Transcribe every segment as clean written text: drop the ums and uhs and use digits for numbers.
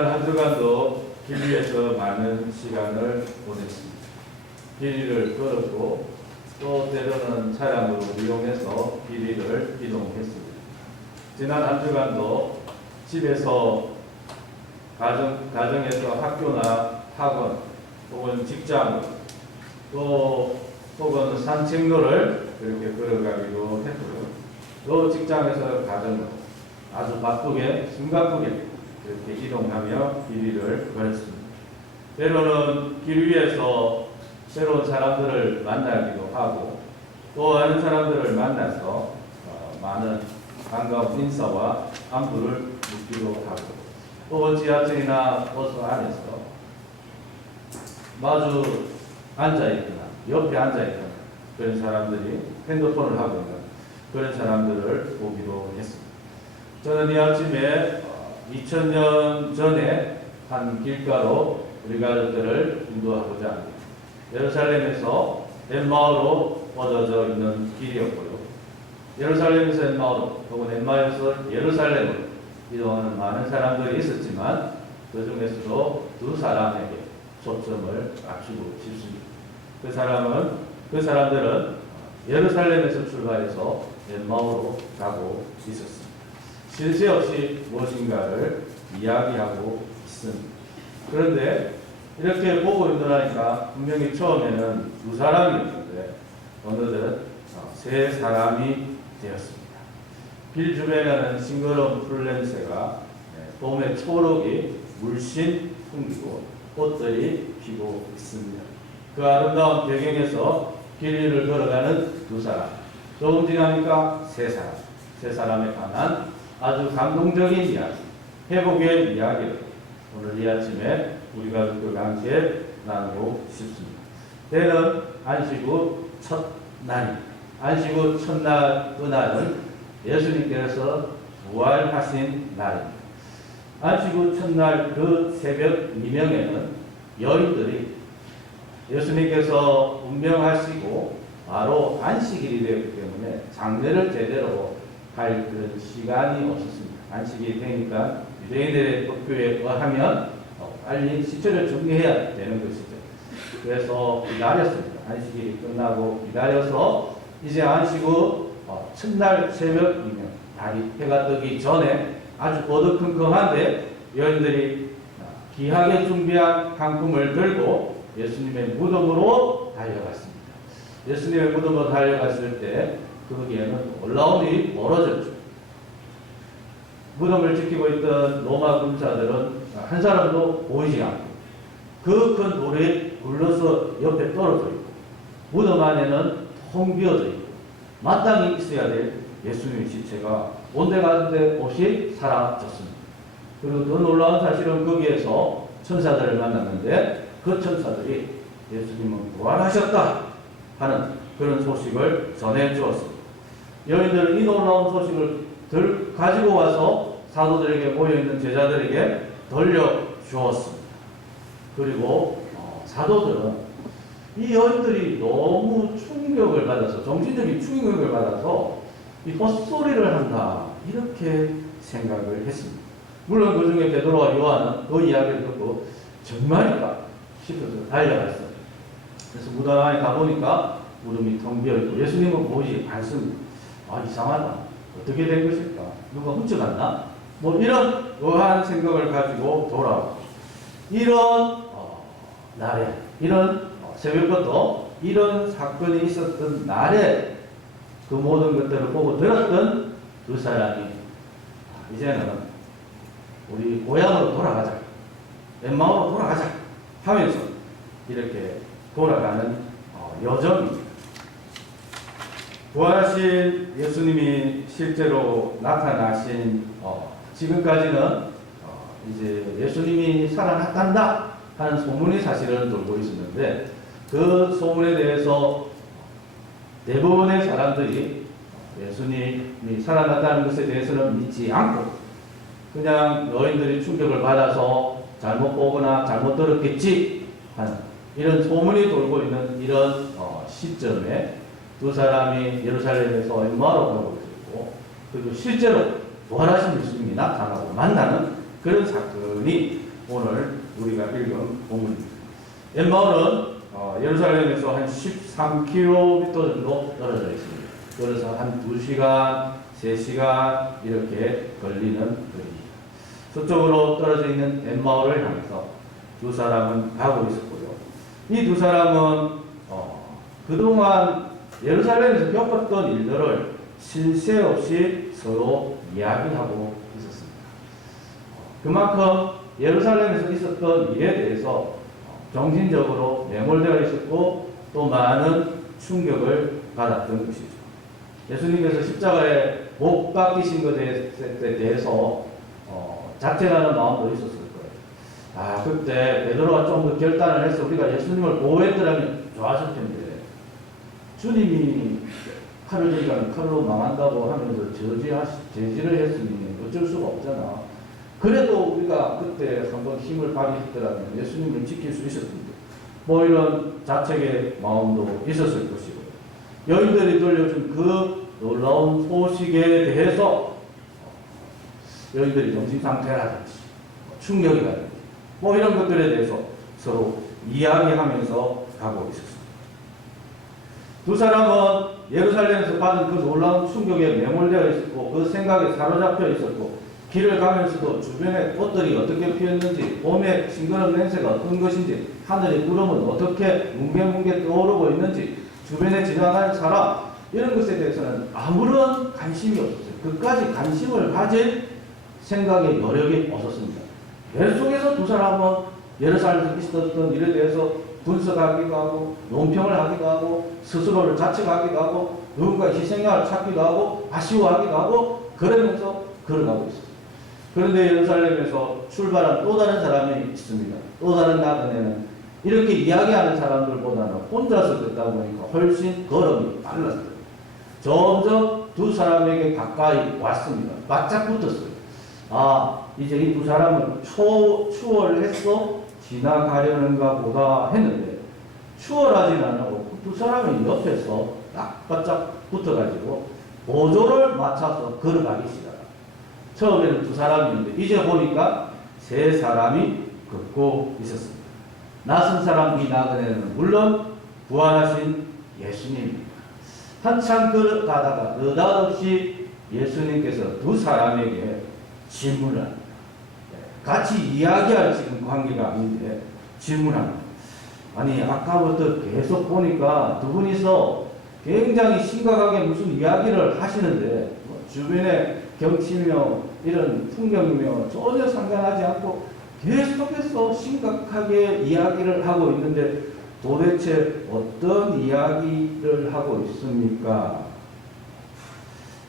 한 주간도 길 위에서 많은 시간을 보냈습니다. 길 위를 걸었고 또 때로는 차량으로 이용해서 길 위를 이동했습니다. 지난 한 주간도 집에서 가정에서 학교나 학원 혹은 직장 또 혹은 산책로를 이렇게 걸어가기도 했고요. 또 직장에서 가정으로 아주 바쁘게 숨가쁘게 이렇게 이동하며 길 위를 걸었습니다. 때로는 길 위에서 새로운 사람들을 만나기도 하고 또 다른 사람들을 만나서 많은 반가운 인사와 안부를 묻기도 하고 또 지하철이나 버스 안에서 마주 앉아있거나 옆에 앉아있거나 그런 사람들이 핸드폰을 하고 있는 그런 사람들을 보기도 했습니다. 저는 이 아침에 2000년 전에 한 길가로 우리 가족들을 인도하고자 합니다. 예루살렘에서 엠마오로 뻗어져 있는 길이었고요. 예루살렘에서 엠마오로 혹은 엠마오에서 예루살렘으로 이동하는 많은 사람들이 있었지만 그 중에서도 두 사람에게 초점을 맞추고 싶습니다. 그 사람들은 예루살렘에서 출발해서 엠마오로 가고 있었습니다. 쉴 새 없이 무엇인가를 이야기하고 있습니다. 그런데 이렇게 보고 있으니까 분명히 처음에는 두 사람이었는데 어느덧 세 사람이 되었습니다. 길 주변에는 싱그러운 풀냄새가 봄의 초록이 물씬 풍기고 꽃들이 피고 있습니다. 그 아름다운 배경에서 길 위를 걸어가는 두 사람, 조금 지나니까 세 사람에 관한 아주 감동적인 이야기, 회복의 이야기를 오늘 이 아침에 우리 가족들과 함께 나누고 싶습니다. 때는 안식 후 첫날입니다. 안식 후 첫날 그날은 예수님께서 부활하신 날입니다. 안식 후 첫날 그 새벽 미명에는 여인들이 예수님께서 운명하시고 바로 안식일이 되었기 때문에 장례를 제대로 할 그런 시간이 없었습니다. 안식이 되니까 유대인들의 법규에 의하면 빨리 시초를 정리해야 되는 것이죠. 그래서 기다렸습니다. 안식일이 끝나고 기다려서 이제 안식 후 첫날 새벽이면 달이 해가 뜨기 전에 아주 어두컴컴한데 여인들이 귀하게 준비한 상품을 들고 예수님의 무덤으로 달려갔습니다. 예수님의 무덤으로 달려갔을 때 거기에는 놀라운 일이 벌어졌죠. 무덤을 지키고 있던 로마 군사들은 한 사람도 보이지 않고 그 큰 돌에 굴러서 옆에 떨어져 있고 무덤 안에는 텅 비어져 있고 마땅히 있어야 될 예수님의 시체가 온데 가는데 없이 사라졌습니다. 그리고 더 놀라운 사실은 거기에서 천사들을 만났는데 그 천사들이 예수님은 부활하셨다 하는 그런 소식을 전해주었습니다. 여인들은 이 놀라운 소식을 가지고 와서 사도들에게 모여있는 제자들에게 돌려주었습니다. 그리고 사도들은 이 여인들이 너무 충격을 받아서 정신적인 충격을 받아서 이 헛소리를 한다 이렇게 생각을 했습니다. 물론 그 중에 베드로와 요한은 그 이야기를 듣고 정말인가 싶어서 달려갔어요. 그래서 무덤 안에 가보니까 무덤이 텅 비어있고 예수님은 보이지 않습니다. 이상하다. 어떻게 된 것일까? 누가 훔쳐갔나? 이런 의아한 생각을 가지고 돌아오고 이런 날에 이런 새벽부터 이런 사건이 있었던 날에 그 모든 것들을 보고 들었던 두 사람이 이제는 우리 고향으로 돌아가자. 엠마오로 돌아가자 하면서 이렇게 돌아가는 여정입니다. 부활하신 예수님이 실제로 나타나신 지금까지는 이제 예수님이 살아났단다 하는 소문이 사실은 돌고 있었는데 그 소문에 대해서 대부분의 사람들이 예수님이 살아났다는 것에 대해서는 믿지 않고 그냥 여인들이 충격을 받아서 잘못 보거나 잘못 들었겠지 하는 이런 소문이 돌고 있는 이런 시점에 두 사람이 예루살렘에서 엠마오로 가고 있었고 그리고 실제로 부활하신 예수님이 나타나고 만나는 그런 사건이 오늘 우리가 읽은 본문입니다. 엠마오는 예루살렘에서 한 13km 정도 떨어져 있습니다. 그래서 한 2시간, 3시간 이렇게 걸리는 거리입니다. 서쪽으로 떨어져 있는 엠마오를 향해서 두 사람은 가고 있었고요. 이 두 사람은 그동안 예루살렘에서 겪었던 일들을 쉴 새 없이 서로 이야기하고 있었습니다. 그만큼 예루살렘에서 있었던 일에 대해서 정신적으로 매몰되어 있었고 또 많은 충격을 받았던 것이죠. 예수님께서 십자가에 못 박히신 것에 대해서 자책하는 마음도 있었을 거예요. 그때 베드로가 좀 더 결단을 해서 우리가 예수님을 보호했더라면 좋았을 텐데 주님이 칼을 들니까 칼로 망한다고 하면서 제지를 했으니 어쩔 수가 없잖아. 그래도 우리가 그때 한번 힘을 발휘했더라면 예수님을 지킬 수 있었을 텐데 뭐 이런 자책의 마음도 있었을 것이고 여인들이 들려준 그 놀라운 소식에 대해서 여인들이 정신상태라든지 충격이 가든지 뭐 이런 것들에 대해서 서로 이야기하면서 가고 있었습니다. 두 사람은 예루살렘에서 받은 그 놀라운 충격에 매몰되어 있었고 그 생각에 사로잡혀 있었고 길을 가면서도 주변에 꽃들이 어떻게 피었는지 봄에 싱그러운 냄새가 어떤 것인지 하늘의 구름은 어떻게 뭉게뭉게 떠오르고 있는지 주변에 지나가는 사람 이런 것에 대해서는 아무런 관심이 없었어요. 그까지 관심을 가질 생각의 여력이 없었습니다. 계속해서 두 사람은 예루살렘에서 있었던 일에 대해서 분석하기도 하고 논평을 하기도 하고 스스로를 자책하기도 하고 누군가 희생양을 찾기도 하고 아쉬워하기도 하고 그러면서 걸어가고 있습니다. 그런데 예루살렘에서 출발한 또 다른 사람이 있습니다. 또 다른 나그네는 이렇게 이야기하는 사람들보다는 혼자서 걷다 보니까 훨씬 걸음이 빨랐어요. 점점 두 사람에게 가까이 왔습니다. 바짝 붙었어요. 이제 이 두 사람은 추월해서 지나가려는가 보다 했는데 추월하진 않고 두 사람이 옆에서 딱 바짝 붙어가지고 보조를 맞춰서 걸어가기 시작합니다. 처음에는 두 사람이었는데 이제 보니까 세 사람이 걷고 있었습니다. 낯선 사람 이 나그네는 물론 부활하신 예수님입니다. 한참 걸어가다가 느닷없이 예수님께서 두 사람에게 질문을 합니다. 같이 이야기할 지금 관계가 아닌데 질문합니다. 아니 아까부터 계속 보니까 두 분이서 굉장히 심각하게 무슨 이야기를 하시는데 주변에 경치며 이런 풍경이며 전혀 상관하지 않고 계속해서 심각하게 이야기를 하고 있는데 도대체 어떤 이야기를 하고 있습니까?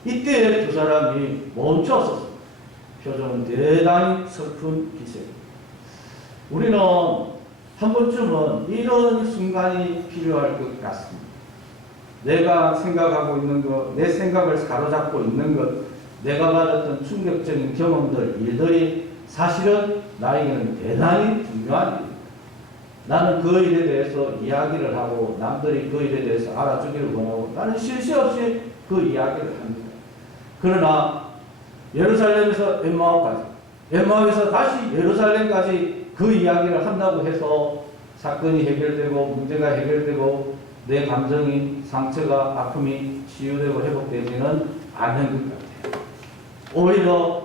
이때 두 사람이 멈췄었습니다. 표정은 대단히 슬픈 기색입니다. 우리는 한 번쯤은 이런 순간이 필요할 것 같습니다. 내가 생각하고 있는 것, 내 생각을 사로잡고 있는 것, 내가 받았던 충격적인 경험들, 일들이 사실은 나에게는 대단히 중요한 일입니다. 나는 그 일에 대해서 이야기를 하고 남들이 그 일에 대해서 알아주기를 원하고 나는 쉴 새 없이 그 이야기를 합니다. 그러나 예루살렘에서 엠마오에서 다시 예루살렘까지 그 이야기를 한다고 해서 사건이 해결되고 문제가 해결되고 내 감정이 상처가 아픔이 치유되고 회복되지는 않는 것 같아요. 오히려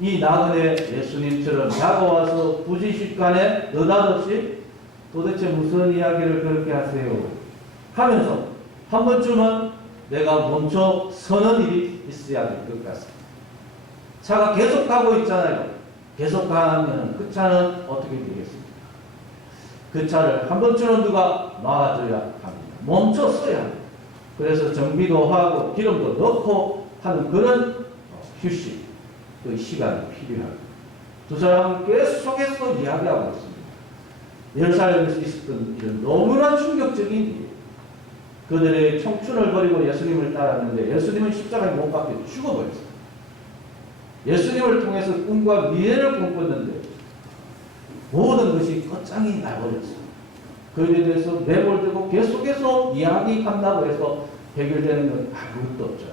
이 나그네 예수님처럼 다가와서 부지식간에 느닷없이 도대체 무슨 이야기를 그렇게 하세요 하면서 한 번쯤은 내가 멈춰 서는 일이 있어야 될 것 같습니다. 차가 계속 가고 있잖아요. 계속 가면 그 차는 어떻게 되겠습니까? 그 차를 한 번쯤은 누가 막아줘야 합니다. 멈춰서야 합니다. 그래서 정비도 하고 기름도 넣고 하는 그런 휴식, 그 시간이 필요합니다. 두 사람은 계속해서 이야기하고 있습니다. 예루살렘에서 있었던 일은 너무나 충격적인 일이에요. 그들의 청춘을 버리고 예수님을 따랐는데 예수님은 십자가에 못 박혀 죽어버렸어요. 예수님을 통해서 꿈과 미래를 꿈꿨는데 모든 것이 끝장이 나버렸어요. 그 일에 대해서 매몰되고 계속해서 이야기한다고 해서 해결되는 건 아무것도 없죠.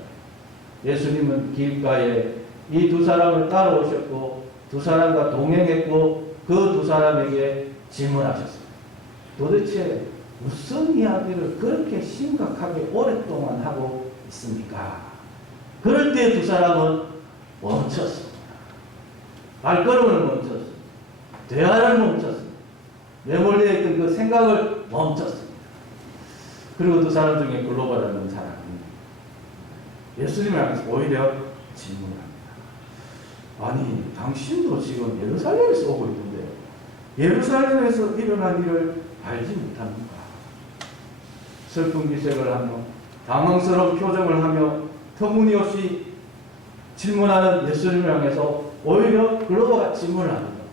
예수님은 길가에 이 두 사람을 따라오셨고 두 사람과 동행했고 그 사람에게 질문하셨습니다. 도대체 무슨 이야기를 그렇게 심각하게 오랫동안 하고 있습니까? 그럴 때 두 사람은 멈췄습니다. 발걸음을 멈췄습니다. 대화를 멈췄습니다. 내몰려 있던 그 생각을 멈췄습니다. 그리고 두 사람 중에 글로벌이라는 사람이 예수님을 향해서 오히려 질문합니다. 아니, 당신도 지금 예루살렘에서 오고 있는데 예루살렘에서 일어난 일을 알지 못합니까? 슬픈 기색을 하며 당황스러운 표정을 하며 터무니없이 질문하는 예수님을 향해서 오히려 글로버가 질문을 합니다.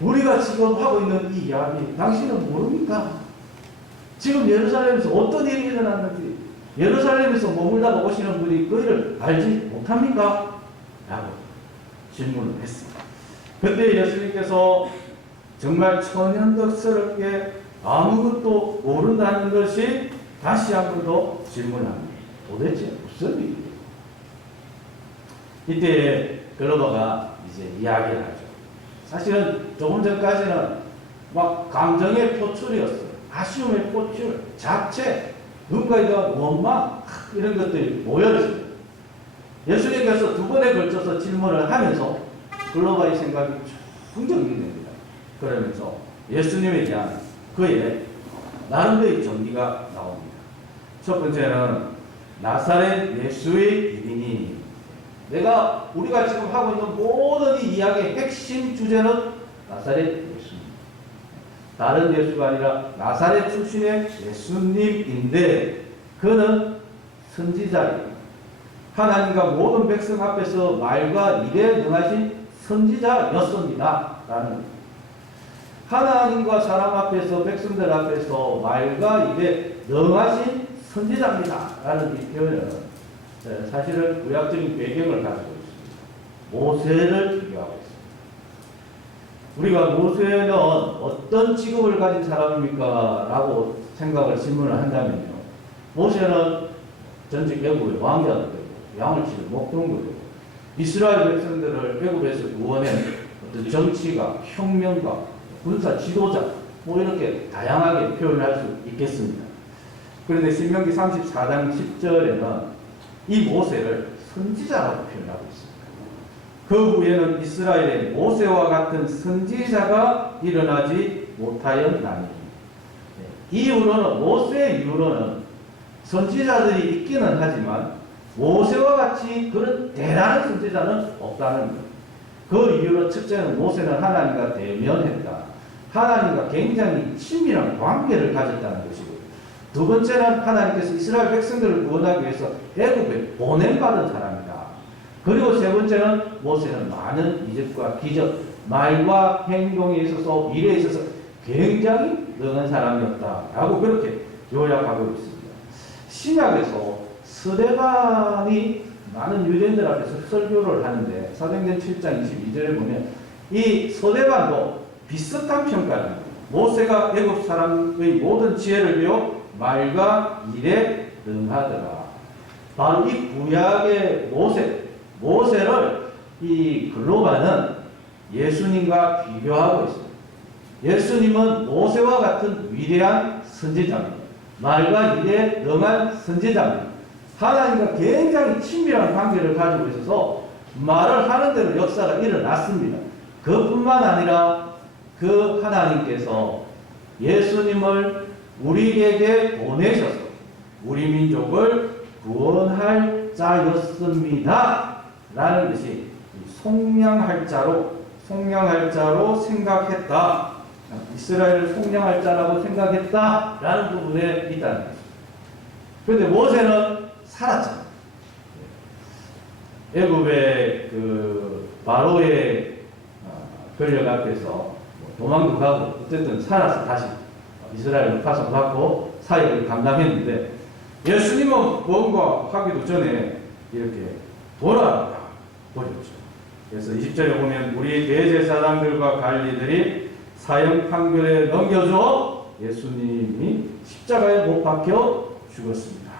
우리가 지금 하고 있는 이 이야기 당신은 모릅니까? 지금 예루살렘에서 어떤 일이 일어났는지 예루살렘에서 머물다가 오시는 분이 그 일을 알지 못합니까? 라고 질문을 했습니다. 그때 예수님께서 정말 천연덕스럽게 아무것도 모른다는 것이 다시 한 번 더 질문합니다. 도대체 무슨 일이에요? 이때 글로버가 이제 이야기를 하죠. 사실은 조금 전까지는 막 감정의 표출이었어요. 아쉬움의 표출, 자체, 누군가에 대한 원망, 이런 것들이 모여있습니다. 예수님께서 두 번에 걸쳐서 질문을 하면서 글로버의 생각이 쭉 정리됩니다. 그러면서 예수님에 대한 그의 나름대로의 정리가 나옵니다. 첫 번째는 나사렛 예수의 일이니, 우리가 지금 하고 있는 모든 이 이야기의 핵심 주제는 나사렛 예수님. 다른 예수가 아니라 나사렛 출신의 예수님인데, 그는 선지자입니다. 하나님과 모든 백성 앞에서 말과 일에 능하신 선지자였습니다. 라는 하나님과 사람 앞에서, 백성들 앞에서 말과 일에 능하신 선지자입니다. 라는 이 표현은 사실은 구약적인 배경을 가지고 있습니다. 모세를 비교하고 있습니다. 우리가 모세는 어떤 직업을 가진 사람입니까? 라고 생각을 질문을 한다면요. 모세는 전직 애국의 왕자도 되고 양을 치는 목동도 되고 이스라엘 백성들을 애국에서 구원해 어떤 정치가, 혁명가, 군사 지도자 이렇게 다양하게 표현할 수 있겠습니다. 그런데 신명기 34장 10절에는 이 모세를 선지자라고 표현하고 있습니다. 그 후에는 이스라엘에 모세와 같은 선지자가 일어나지 못하였나니, 이후로는, 모세 이후로는 선지자들이 있기는 하지만 모세와 같이 그런 대단한 선지자는 없다는 것. 그 이유로 첫째는 모세는 하나님과 대면했다. 하나님과 굉장히 친밀한 관계를 가졌다는 것이고, 두 번째는 하나님께서 이스라엘 백성들을 구원하기 위해서 애굽에 보냄받은 사람이다. 그리고 세 번째는 모세는 많은 이적과 기적, 말과 행동에 있어서, 일에 있어서 굉장히 능한 사람이었다라고 그렇게 요약하고 있습니다. 신약에서 스데반이 많은 유대인들 앞에서 설교를 하는데 사도행전 7장 22절에 보면 이 스데반도 비슷한 평가를, 모세가 애굽 사람의 모든 지혜를 배워 말과 일에 능하더라. 바로 이 구약의 모세를 이 글로바는 예수님과 비교하고 있습니다. 예수님은 모세와 같은 위대한 선지자입니다. 말과 일에 능한 선지자입니다. 하나님과 굉장히 친밀한 관계를 가지고 있어서 말을 하는 대로 역사가 일어났습니다. 그뿐만 아니라 그 하나님께서 예수님을 우리에게 보내셔서 우리 민족을 구원할 자였습니다. 라는 것이 속량할 자로 생각했다. 이스라엘을 속량할 자라고 생각했다. 라는 부분에 있다는 것입니다. 그런데 모세는 살았잖아요. 애굽의 그 바로의 권력 앞에서 도망도 가고 어쨌든 살아서 다시 이스라엘로 파송받고 사역을 감당했는데, 예수님은 뭔가 하기도 전에 이렇게 돌아버렸죠. 그래서 20절에 보면 우리 대제사장들과 관리들이 사형 판결에 넘겨줘 예수님이 십자가에 못 박혀 죽었습니다.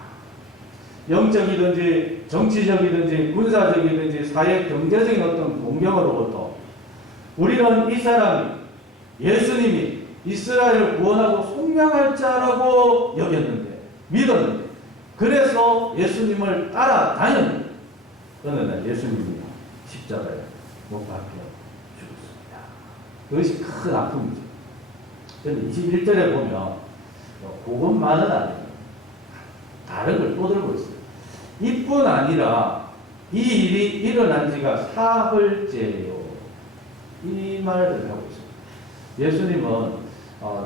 영적이든지 정치적이든지 군사적이든지 사회 경제적인 어떤 공경으로부터 우리는 이 사람이 예수님이 이스라엘을 구원하고 속량할 자라고 여겼는데, 믿었는데, 그래서 예수님을 따라다녔는데, 어느 날 예수님이 십자가에 못 박혀 죽었습니다. 그것이 큰 아픔이죠. 그런데 21절에 보면 그것만은 아니에요. 다른 걸 또 들고 있어요. 이뿐 아니라 이 일이 일어난 지가 사흘째요. 이 말을 하고 있어요. 예수님은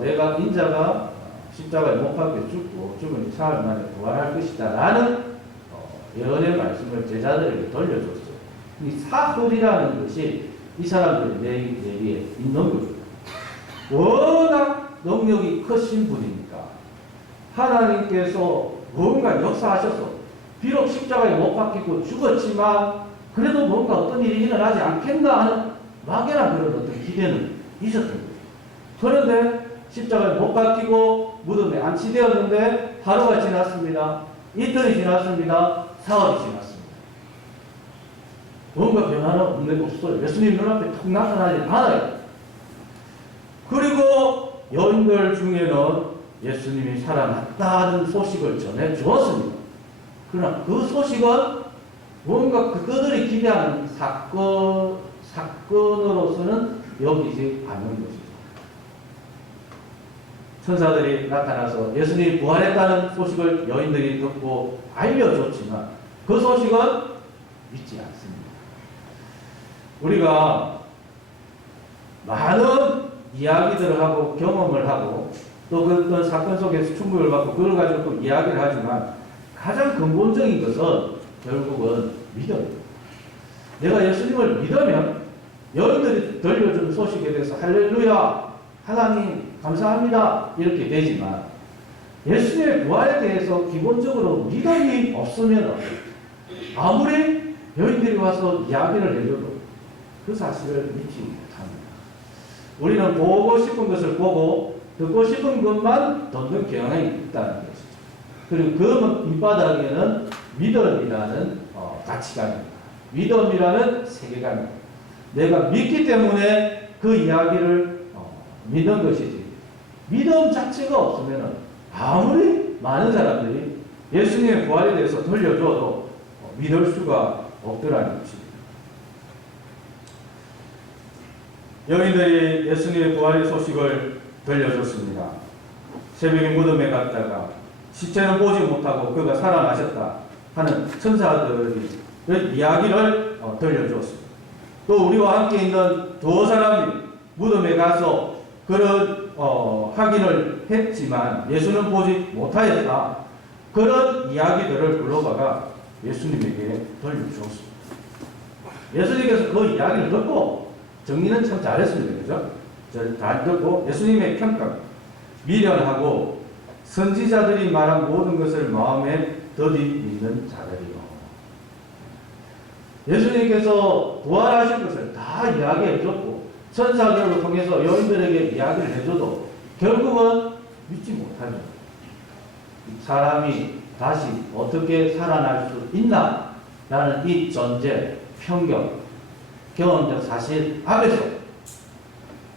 내가 인자가 십자가에 못 박혀 죽고 죽은 사흘 만에 부활할 것이다 라는 예언의 말씀을 제자들에게 돌려줬어요. 이 사흘이라는 것이 이 사람들의 내리에 있는 겁니다. 워낙 능력이 크신 분이니까 하나님께서 뭔가 역사하셔서 비록 십자가에 못 박히고 죽었지만 그래도 뭔가 어떤 일이 일어나지 않겠나 하는 막연한 그런 어떤 기대는 있었던 거예요. 그런데 십자가에 못 박히고 무덤에 안치되었는데 하루가 지났습니다. 이틀이 지났습니다. 사흘이 지났습니다. 뭔가 변화는 없는 없어요. 예수님 눈앞에 턱 나타나지 않아요. 그리고 여인들 중에는 예수님이 살아났다는 소식을 전해 주었습니다. 그러나 그 소식은 뭔가 그들이 기대하는 사건으로서는 여기지 않는 것이죠. 천사들이 나타나서 예수님이 부활했다는 소식을 여인들이 듣고 알려줬지만 그 소식은 믿지 않습니다. 우리가 많은 이야기들을 하고 경험을 하고 또 그런 사건 속에서 충격을 받고 그걸 가지고 또 이야기를 하지만 가장 근본적인 것은 결국은 믿음입니다. 내가 예수님을 믿으면 여인들이 들려준 소식에 대해서 할렐루야 하나님 감사합니다 이렇게 되지만 예수님의 부활에 대해서 기본적으로 믿음이 없으면 아무리 여인들이 와서 이야기를 해줘도 그 사실을 믿지 못합니다. 우리는 보고 싶은 것을 보고 듣고 싶은 것만 듣는 경향이 있다는 것이죠. 그리고 그 밑바닥에는 믿음이라는 가치관입니다. 믿음이라는 세계관입니다. 내가 믿기 때문에 그 이야기를 믿는 것이지 믿음 자체가 없으면 아무리 많은 사람들이 예수님의 부활에 대해서 들려줘도 믿을 수가 없더라는 것입니다. 여인들이 예수님의 부활의 소식을 들려줬습니다. 새벽에 무덤에 갔다가 시체는 보지 못하고 그가 살아나셨다 하는 천사들의 이야기를 들려줬습니다. 또 우리와 함께 있는 두 사람이 무덤에 가서 그런 확인을 했지만 예수는 보지 못하였다. 그런 이야기들을 불러다가 예수님에게 들려주었습니다. 예수님께서 그 이야기를 듣고 정리는 참 잘했습니다. 그죠? 잘 듣고 예수님의 평가 미련하고 선지자들이 말한 모든 것을 마음에 더디 믿는 자들이요. 예수님께서 부활하실 것을 다 이야기해 줬고 천사들을 통해서 여인들에게 이야기를 해줘도 결국은 믿지 못하죠. 사람이 다시 어떻게 살아날 수 있나? 라는 이 전제, 편견, 경험적 사실 앞에서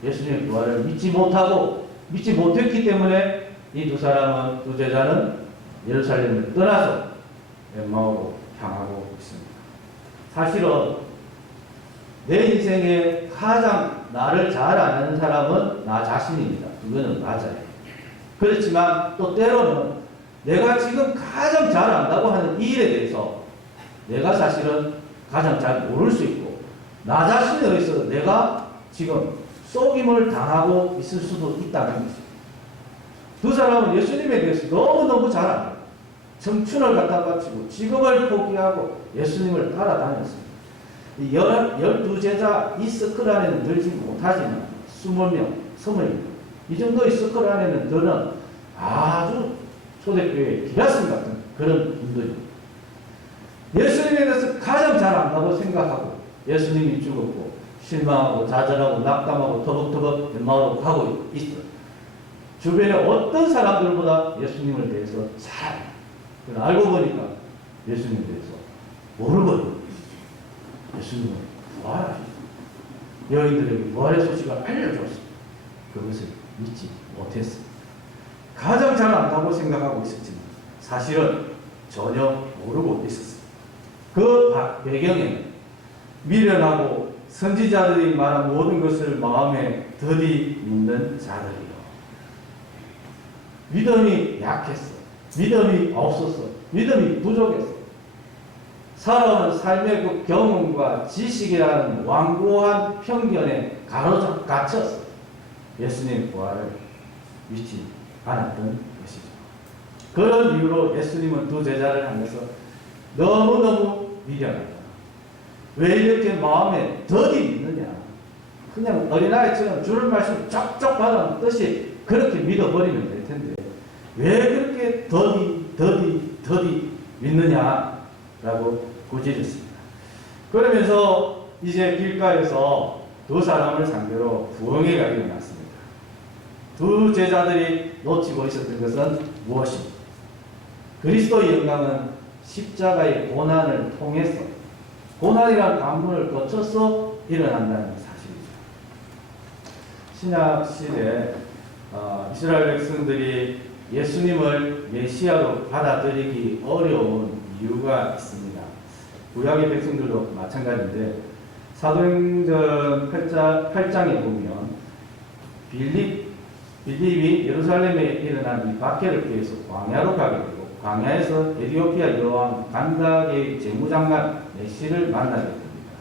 예수님의 부활을 믿지 못하고 믿지 못했기 때문에 이 두 사람은, 두 제자는 예루살렘을 떠나서 엠마오로 향하고 있습니다. 사실은 내 인생에 가장 나를 잘 아는 사람은 나 자신입니다. 그거는 맞아요. 그렇지만 또 때로는 내가 지금 가장 잘 안다고 하는 이 일에 대해서 내가 사실은 가장 잘 모를 수 있고 나 자신에 의해서 내가 지금 속임을 당하고 있을 수도 있다는 것입니다. 두 사람은 예수님에 대해서 너무너무 잘 알아요. 청춘을 갖다 바치고 직업을 포기하고 예수님을 따라다녔습니다. 이 12제자 이 서클 안에는 들지 못하지만 20명, 20명 이 정도의 서클 안에는 들은 아주 초대교회의 기라슨 같은 그런 분들입니다. 예수님에 대해서 가장 잘 안다고 생각하고 예수님이 죽었고 실망하고 좌절하고 낙담하고 터벅터벅 엠마오로 가고 있어요. 주변에 어떤 사람들보다 예수님을 대해서 잘 알고 보니까 예수님에 대해서 모르거든요. 예수님은 부활하셨어요. 여인들에게 부활의 소식을 알려줬어요. 그것을 믿지 못했습니다. 가장 잘 안다고 생각하고 있었지만 사실은 전혀 모르고 있었습니다. 그 배경에는 미련하고 선지자들이 말한 모든 것을 마음에 더디 믿는 자들이요. 믿음이 약했어. 믿음이 없었어. 믿음이 부족했어. 살아온 삶의 그 경험과 지식이라는 완고한 편견에 갇혔어. 예수님 부활을 믿지 않았던 것이죠. 그런 이유로 예수님은 두 제자를 향해서 너무너무 미련하다. 왜 이렇게 마음에 더디 믿느냐. 그냥 어린아이처럼 주를 말씀 쫙쫙 받아놓듯이 그렇게 믿어버리면 될 텐데 왜 그렇게 더디 믿느냐라고 꾸짖었습니다. 그러면서 이제 길가에서 두 사람을 상대로 부흥회가 일어났습니다. 두 제자들이 놓치고 있었던 것은 무엇입니까? 그리스도의 영광은 십자가의 고난을 통해서 고난이란 관문을 거쳐서 일어난다는 사실이죠. 신약 시대 이스라엘 백성들이 예수님을 메시아로 받아들이기 어려운 이유가 있습니다. 구약의 백성들도 마찬가지인데 사도행전 8장에 보면 빌립이 예루살렘에 일어난 이 박해를 피해서 광야로 가게 되고 광야에서 에티오피아 여왕 간다게의 재무장관 메시를 만나게 됩니다.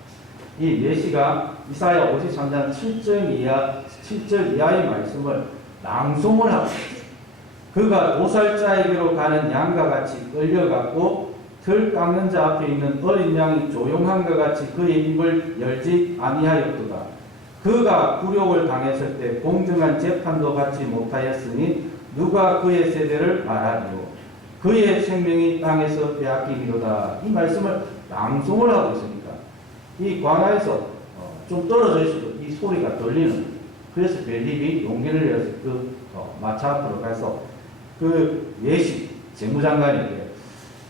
이 메시가 이사야 53장 7절 이하의 말씀을 낭송을 하고 있습니다. 그가 도살자에게로 가는 양과 같이 끌려갔고 틀 깎는 자 앞에 있는 어린 양이 조용한것 같이 그의 입을 열지 아니하였도다. 그가 굴욕을 당했을 때 공정한 재판도 받지 못하였으니 누가 그의 세대를 말하리요. 그의 생명이 땅에서 빼앗기리로다. 이 말씀을 낭송을 하고 있으니까 이 광야에서 좀 떨어져 있어도 이 소리가 들리는. 그래서 빌립이 용기를 내서 그 마차 앞으로 가서 그 예시 재무장관에게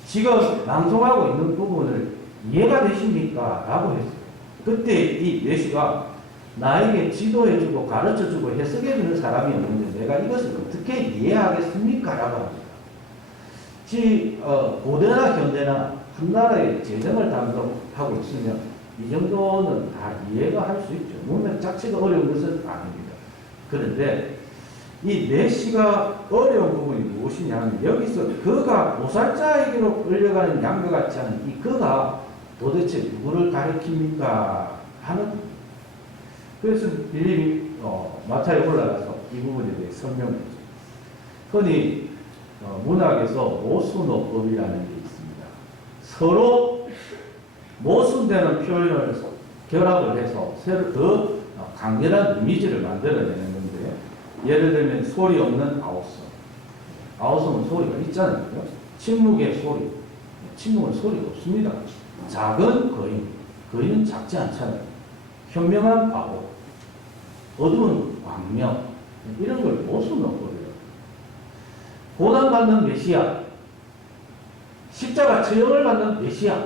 지금 낭송하고 있는 부분을 이해가 되십니까? 라고 했어요. 그때 이 예시가 나에게 지도해주고 가르쳐주고 해석해주는 사람이 없는데 내가 이것을 어떻게 이해하겠습니까? 라고 합니다. 고대나 현대나 한 나라의 재정을 담당하고 있으면 이 정도는 다 이해가 할 수 있죠. 문맥 자체가 어려운 것은 아닙니다. 그런데 이 메시가 어려운 부분이 무엇이냐 하면 여기서 그가 보살자에게로 끌려가는 양과 같지 않은 이 그가 도대체 누구를 가리킵니까? 하는. 그래서 빌립이 마차에 올라가서 이 부분에 대해 설명했죠. 흔히 문학에서 모순어법이라는 게 있습니다. 서로 모순되는 표현을 결합을 해서 새로 더 강렬한 이미지를 만들어내는 건데 예를 들면 소리 없는 아우성. 아우성은 소리가 있잖아요. 침묵의 소리. 침묵은 소리가 없습니다. 작은 거인. 거인은 작지 않잖아요. 현명한 바보. 어두운 광명. 이런 걸 모순어법이에요. 고난받는 메시아. 십자가 처형을 받는 메시아.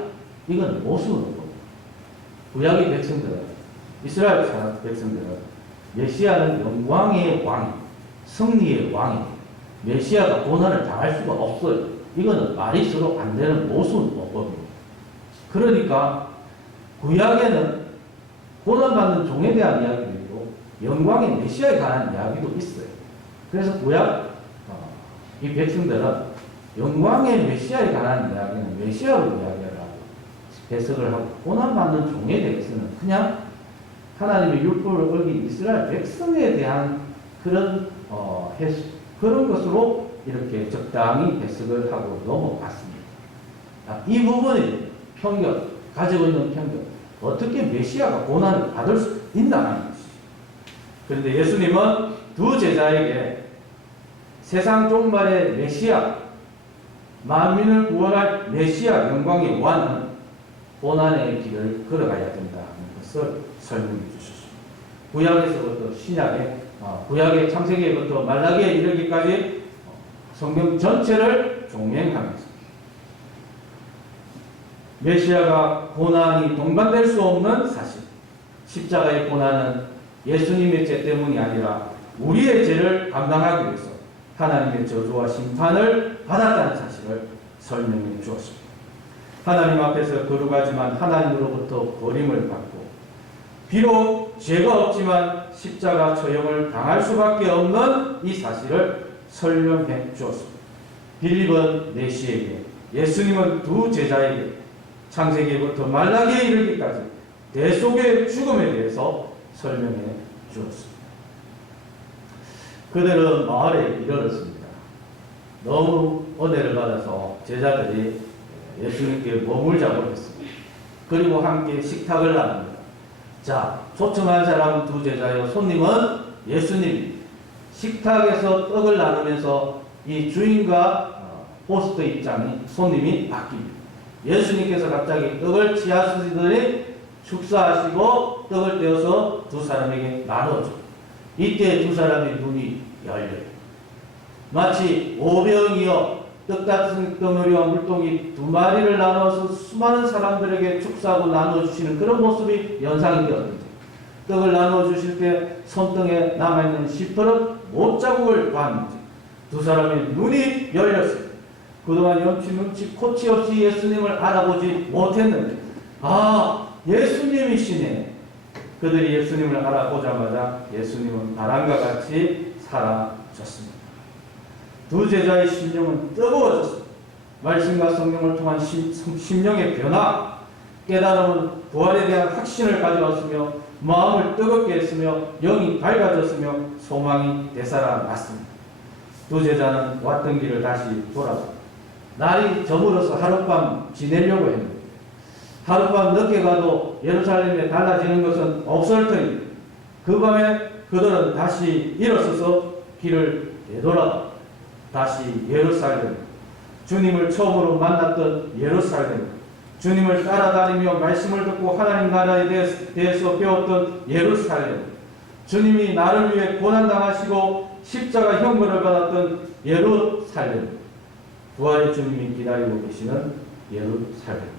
이건 모순어법. 구약의 백성들은 이스라엘 백성들은 메시아는 영광의 왕, 승리의 왕이 메시아가 고난을 당할 수가 없어요. 이거는 말이 서로 안 되는 모순어법입니다. 그러니까 구약에는 고난받는 종에 대한 이야기도 있고 영광의 메시아에 관한 이야기도 있어요. 그래서 구약 이 백성들은 영광의 메시아에 관한 이야기는 메시아로 이야기를 하고 해석을 하고 고난받는 종에 대해서는 그냥 하나님의 율법을 어긴 이스라엘 백성에 대한 그런 그런 것으로 이렇게 적당히 해석을 하고 넘어갔습니다. 이 부분이 편견, 가지고 있는 편견, 어떻게 메시아가 고난을 받을 수 있나는 것이죠. 그런데 예수님은 두 제자에게 세상 종말의 메시아, 만민을 구원할 메시아 영광의 왕은 고난의 길을 걸어가야 된다는 것을 설명해 주셨습니다. 구약에서부터 신약에, 구약의 창세기부터 말라기에 이르기까지 성경 전체를 종행하면서 메시아가 고난이 동반될 수 없는 사실, 십자가의 고난은 예수님의 죄 때문이 아니라 우리의 죄를 감당하기 위해서 하나님의 저주와 심판을 받았다는 사실을 설명해 주었습니다. 하나님 앞에서 거룩하지만 하나님으로부터 버림을 받고 비록 죄가 없지만 십자가 처형을 당할 수밖에 없는 이 사실을 설명해 주었습니다. 빌립은 내시에게, 예수님은 두 제자에게 창세기부터 말라기에 이르기까지 대속의 죽음에 대해서 설명해 주었습니다. 그들은 마을에 이르렀습니다. 너무 은혜를 받아서 제자들이 예수님께 머물자고 했습니다. 그리고 함께 식탁을 나눕니다. 자, 초청한 사람은 두 제자요, 손님은 예수님. 식탁에서 떡을 나누면서 이 주인과 호스트 입장이 손님이 바뀝니다. 예수님께서 갑자기 떡을 취하시더니 축사하시고 떡을 떼어서 두 사람에게 나눠줘. 이때 두 사람의 눈이 열려요. 마치 오병이어 떡 같은 덩어리와 물동이 두 마리를 나눠서 수많은 사람들에게 축사하고 나눠주시는 그런 모습이 연상이 되었는데, 떡을 나눠주실 때 손등에 남아있는 시퍼런 못자국을 봤는지 두 사람의 눈이 열렸어요. 그동안 염치 눈치 코치 없이 예수님을 알아보지 못했는데, 아, 예수님이시네. 그들이 예수님을 알아보자마자 예수님은 바람과 같이 사라졌습니다. 두 제자의 심령은 뜨거워졌습니다. 말씀과 성령을 통한 심령의 변화, 깨달음은 부활에 대한 확신을 가져왔으며 마음을 뜨겁게 했으며 영이 밝아졌으며 소망이 되살아났습니다. 두 제자는 왔던 길을 다시 돌아서 날이 저물어서 하룻밤 지내려고 했는데, 하룻밤 늦게 가도 예루살렘에 달라지는 것은 없을 터니 그 밤에 그들은 다시 일어서서 길을 되돌아 다시 예루살렘, 주님을 처음으로 만났던 예루살렘, 주님을 따라다니며 말씀을 듣고 하나님 나라에 대해서 배웠던 예루살렘, 주님이 나를 위해 고난당하시고 십자가 형벌을 받았던 예루살렘, 부활의 주님이 기다리고 계시는 예루살렘.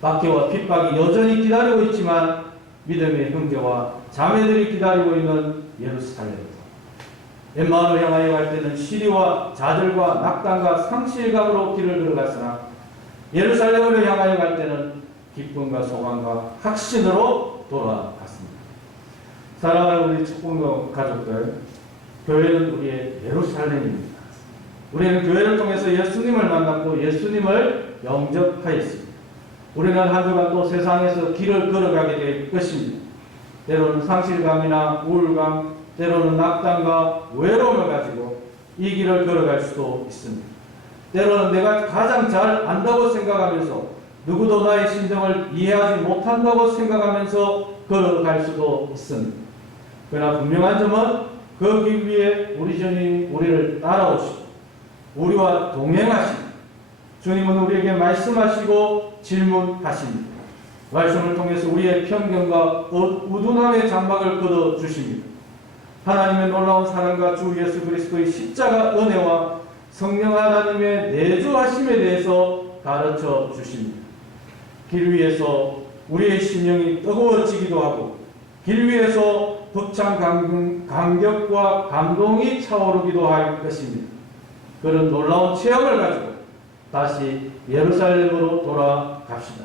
박해와 핍박이 여전히 기다리고 있지만 믿음의 형제와 자매들이 기다리고 있는 예루살렘. 엠마오를 향하여 갈 때는 시리와 자들과 낙담과 상실감으로 길을 걸어갔으나 예루살렘으로 향하여 갈 때는 기쁨과 소망과 확신으로 돌아갔습니다. 사랑하는 우리 축복로 가족들, 교회는 우리의 예루살렘입니다. 우리는 교회를 통해서 예수님을 만났고 예수님을 영접하였습니다. 우리는 한 주간 또 세상에서 길을 걸어가게 될 것입니다. 때로는 상실감이나 우울감, 때로는 낙담과 외로움을 가지고 이 길을 걸어갈 수도 있습니다. 때로는 내가 가장 잘 안다고 생각하면서 누구도 나의 심정을 이해하지 못한다고 생각하면서 걸어갈 수도 있습니다. 그러나 분명한 점은 그 길 위에 우리 주님이 우리를 따라오시고 우리와 동행하시고 주님은 우리에게 말씀하시고 질문하십니다. 말씀을 통해서 우리의 편견과 우둔함의 장막을 걷어주십니다. 하나님의 놀라운 사랑과 주 예수 그리스도의 십자가 은혜와 성령 하나님의 내주하심에 대해서 가르쳐 주십니다. 길 위에서 우리의 심령이 뜨거워지기도 하고 길 위에서 벅찬 감격과 감동이 차오르기도 할 것입니다. 그런 놀라운 체험을 가지고 다시 예루살렘으로 돌아갑시다.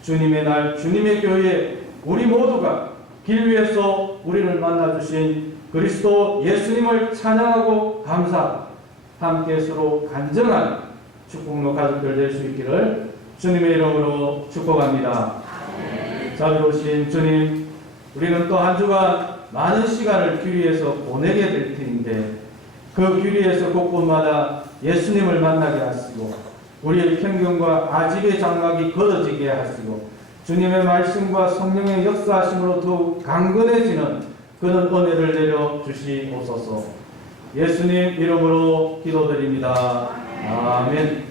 주님의 날, 주님의 교회에 우리 모두가 길 위에서 우리를 만나주신 그리스도 예수님을 찬양하고 감사하고 함께 서로 간증하는 축복로 가족들 될 수 있기를 주님의 이름으로 축복합니다. 자비로우신 주님, 우리는 또 한 주간 많은 시간을 길 위에서 보내게 될 텐데 그 길 위에서 곳곳마다 예수님을 만나게 하시고 우리의 편견과 아집의 장막이 걷어지게 하시고 주님의 말씀과 성령의 역사하심으로 더욱 강건해지는 그런 은혜를 내려 주시옵소서. 예수님 이름으로 기도드립니다. 아멘.